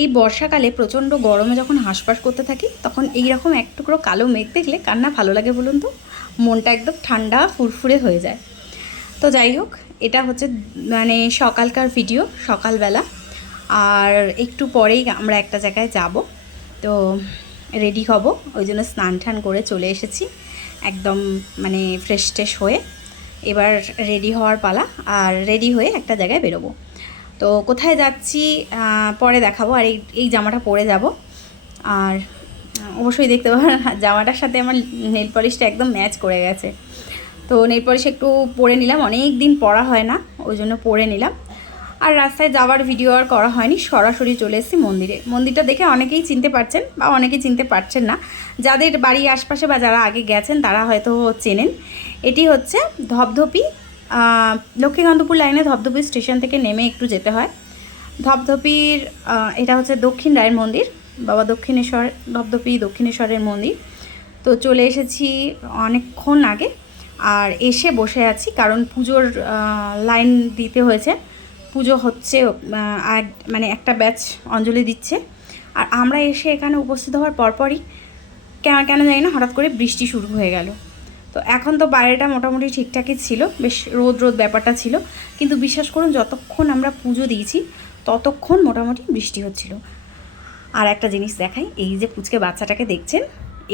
এই বর্ষাকালে প্রচণ্ড গরমে যখন হাঁসফাঁস করতে থাকি, তখন এই রকম এক টুকরো কালো মেঘ দেখলে কান্না ভালো লাগে বলুন তো? মনটা একদম ঠান্ডা, ফুরফুরে হয়ে যায়। তো যাই হোক, এটা হচ্ছে মানে সকালকার ভিডিও, সকালবেলা। আর একটু পরেই আমরা একটা জায়গায় যাব। তো রেডি হব, ওই জন্য স্নান টান করে চলে এসেছি। একদম মানে ফ্রেশ ট্রেশ হয়ে। এবার রেডি হওয়ার পালা, আর রেডি হয়ে একটা জায়গায় বেরোবো। তো কোথায় যাচ্ছি পরে দেখাবো, আর এই এই জামাটা পরে যাব। আর অবশ্যই দেখতে পাবেন জামাটার সাথে আমার নেল পলিশটা একদম ম্যাচ করে গেছে। তো নেল পলিশ একটু পরে নিলাম অনেক দিন পরা হয় না, ওই জন্য পরে নিলাম। আর রাস্তায় যাওয়ার ভিডিও আর করা হয়নি, সরাসরি চলে এসেছি মন্দিরে। মন্দিরটা দেখে অনেকেই চিনতে পারছেন, বা অনেকেই চিনতে পারছেন না। যাদের বাড়ির আশপাশে বা যারা আগে গেছেন, তারা হয়তো চেনেন। এটি হচ্ছে ধপধপি লক্ষ্মীকান্তপুর লাইনে ধপধপি স্টেশন থেকে নেমে একটু যেতে হয়। ধপধপির এটা হচ্ছে দক্ষিণ রায়ের মন্দির। বাবা দক্ষিণেশ্বর ধপধপি দক্ষিণেশ্বরের মন্দির। তো চলে এসেছি অনেকক্ষণ আগে আর এসে বসে আছি কারণ পুজোর লাইন দিতে হয়েছে। পুজো হচ্ছে মানে একটা ব্যাচ অঞ্জলি দিচ্ছে। আর আমরা এসে এখানে উপস্থিত হওয়ার পরপরই, কেন কেন জানি না, হঠাৎ করে বৃষ্টি শুরু হয়ে গেল। তো এখন তো বাইরেটা মোটামুটি ঠিকঠাকই ছিল, বেশ রোদ রোদ ব্যাপারটা ছিল। কিন্তু বিশ্বাস করুন, যতক্ষণ আমরা পুজো দিয়েছি, ততক্ষণ মোটামুটি বৃষ্টি হচ্ছিল। আর একটা জিনিস দেখাই, এই যে পুচকে বাচ্চাটাকে দেখছেন,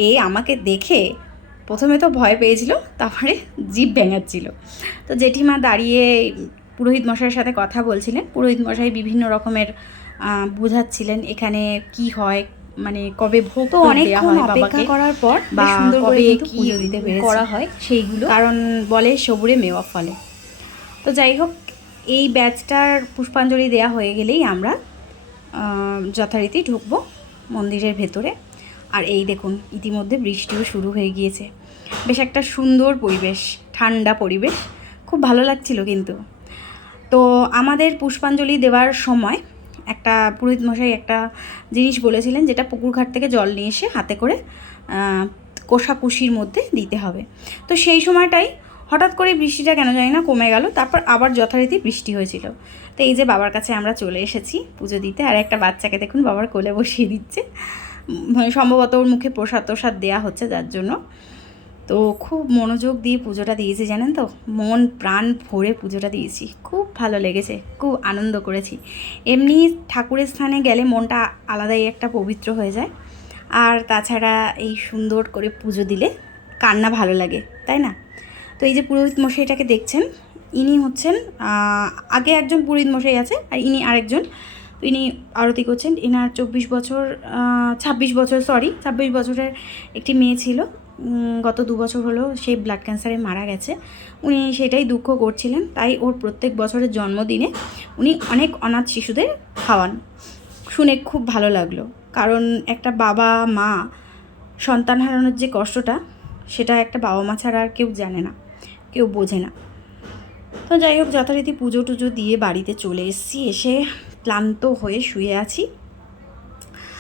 এ আমাকে দেখে প্রথমে তো ভয় পেয়েছিল, তারপরে জিভ ভেঙাচ্ছিল। তো জেঠিমা দাঁড়িয়ে পুরোহিত মশাইয়ের সাথে কথা বলছিলেন। পুরোহিত মশাই বিভিন্ন রকমের বোঝাচ্ছিলেন এখানে কি হয় মানে কবে ভোগ তো অনেকক্ষণ অপেক্ষা করার পর বা সুন্দর করে কবে কি দিতে করা হয় সেইগুলো কারণ বলে সবুরে মেওয়া ফলে। তো যাই হোক এই ব্যাচটার পুষ্পাঞ্জলি দেয়া হয়ে গেলেই আমরা যথারীতি ঢুকবো মন্দিরের ভেতরে। আর এই দেখুন ইতিমধ্যে বৃষ্টিও শুরু হয়ে গিয়েছে। বেশ একটা সুন্দর পরিবেশ ঠান্ডা পরিবেশ। খুব ভালো লাগছিল কিন্তু। তো আমাদের পুষ্পাঞ্জলি দেওয়ার সময় একটা পুরোহিত মশাই একটা জিনিস বলেছিলেন যেটা পুকুরঘাট থেকে জল নিয়ে এসে হাতে করে কোষাকুষির মধ্যে দিতে হবে। তো সেই সময়টাই হঠাৎ করে বৃষ্টিটা কেন জানি না কমে গেল তারপর আবার যথারীতি বৃষ্টি হয়েছিল। তো এই যে বাবার কাছে আমরা চলে এসেছি পুজো দিতে আর একটা বাচ্চাকে দেখুন বাবার কোলে বসিয়ে দিচ্ছে। উম, সম্ভবত ওর মুখে প্রসাদ তোসাদ দেওয়া হচ্ছে যার জন্য। তো খুব মনোযোগ দিয়ে পুজোটা দিয়েছি, জানেন তো? মন, প্রাণ ভরে পুজোটা দিয়েছি। খুব ভালো লেগেছে, খুব আনন্দ করেছি। এমনি ঠাকুরের স্থানে গেলে মনটা আলাদাই একটা পবিত্র হয়ে যায়। আর তাছাড়া এই সুন্দর করে পুজো দিলে কান্না ভালো লাগে, তাই না? তো এই যে পুরোহিত মশাইটাকে দেখছেন, ইনি হচ্ছেন আগে একজন পুরোহিত মশাই আছে আর ইনি আরেকজন। তো ইনি আরতি করছেন। এনার চব্বিশ বছর ছাব্বিশ বছর সরি ছাব্বিশ বছরের একটি মেয়ে ছিল। গত দু বছর হলো সে ব্লাড ক্যান্সারে মারা গেছে। উনি সেটাই দুঃখ করছিলেন, তাই ওর প্রত্যেক বছরের জন্মদিনে উনি অনেক অনাথ শিশুদের খাওয়ান। শুনে খুব ভালো লাগল, কারণ একটা বাবা, মা, সন্তান হারানোর যে কষ্টটা, সেটা একটা বাবা মা ছাড়া আর কেউ জানে না, কেউ বোঝে না। তো যাই হোক, যথারীতি পুজো টুজো দিয়ে বাড়িতে চলে এসেছি, এসে ক্লান্ত হয়ে শুয়ে আছি।